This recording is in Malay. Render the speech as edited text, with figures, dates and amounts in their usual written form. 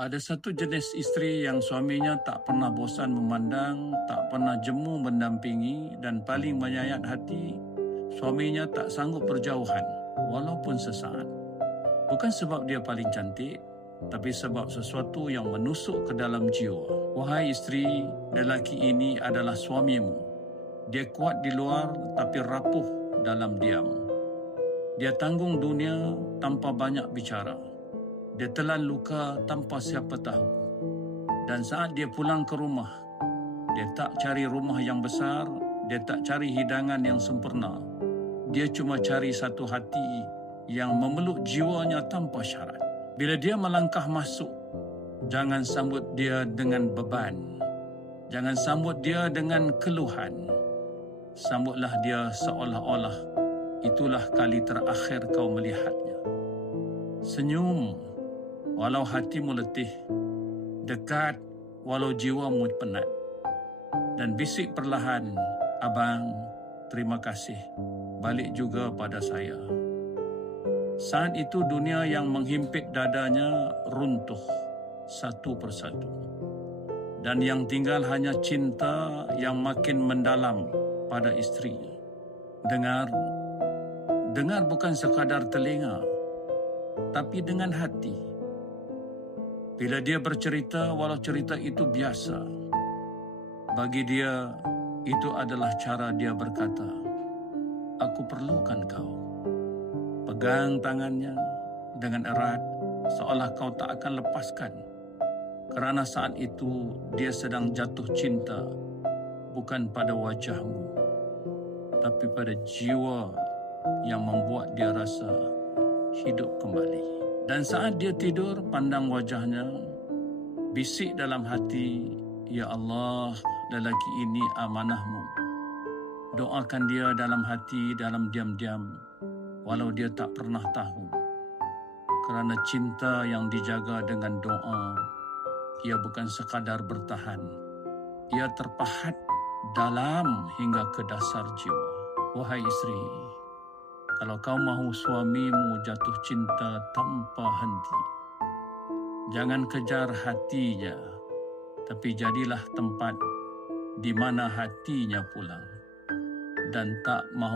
Ada satu jenis isteri yang suaminya tak pernah bosan memandang, tak pernah jemu mendampingi dan paling menyayat hati. Suaminya tak sanggup berjauhan walaupun sesaat. Bukan sebab dia paling cantik, tapi sebab sesuatu yang menusuk ke dalam jiwa. Wahai isteri, lelaki ini adalah suamimu. Dia kuat di luar tapi rapuh dalam diam. Dia tanggung dunia tanpa banyak bicara. Dia telan luka tanpa siapa tahu. Dan saat dia pulang ke rumah, dia tak cari rumah yang besar, dia tak cari hidangan yang sempurna. Dia cuma cari satu hati yang memeluk jiwanya tanpa syarat. Bila dia melangkah masuk, jangan sambut dia dengan beban. Jangan sambut dia dengan keluhan. Sambutlah dia seolah-olah itulah kali terakhir kau melihatnya. Senyum walau hatimu letih, dekat walau jiwamu penat, dan bisik perlahan, abang, terima kasih, balik juga pada saya. Saat itu dunia yang menghimpit dadanya runtuh satu persatu, dan yang tinggal hanya cinta yang makin mendalam pada isterinya. Dengar bukan sekadar telinga, tapi dengan hati. Bila dia bercerita, walau cerita itu biasa, bagi dia itu adalah cara dia berkata, aku perlukan kau. Pegang tangannya dengan erat, seolah kau tak akan lepaskan. Kerana saat itu dia sedang jatuh cinta, bukan pada wajahmu, tapi pada jiwa yang membuat dia rasa hidup kembali. Dan saat dia tidur, pandang wajahnya, bisik dalam hati, ya Allah, lelaki ini amanahmu. Doakan dia dalam hati, dalam diam-diam, walau dia tak pernah tahu. Kerana cinta yang dijaga dengan doa, ia bukan sekadar bertahan. Ia terpahat dalam hingga ke dasar jiwa. Wahai isteri, kalau kau mahu suamimu jatuh cinta tanpa henti, jangan kejar hatinya, tapi jadilah tempat di mana hatinya pulang, dan tak mahu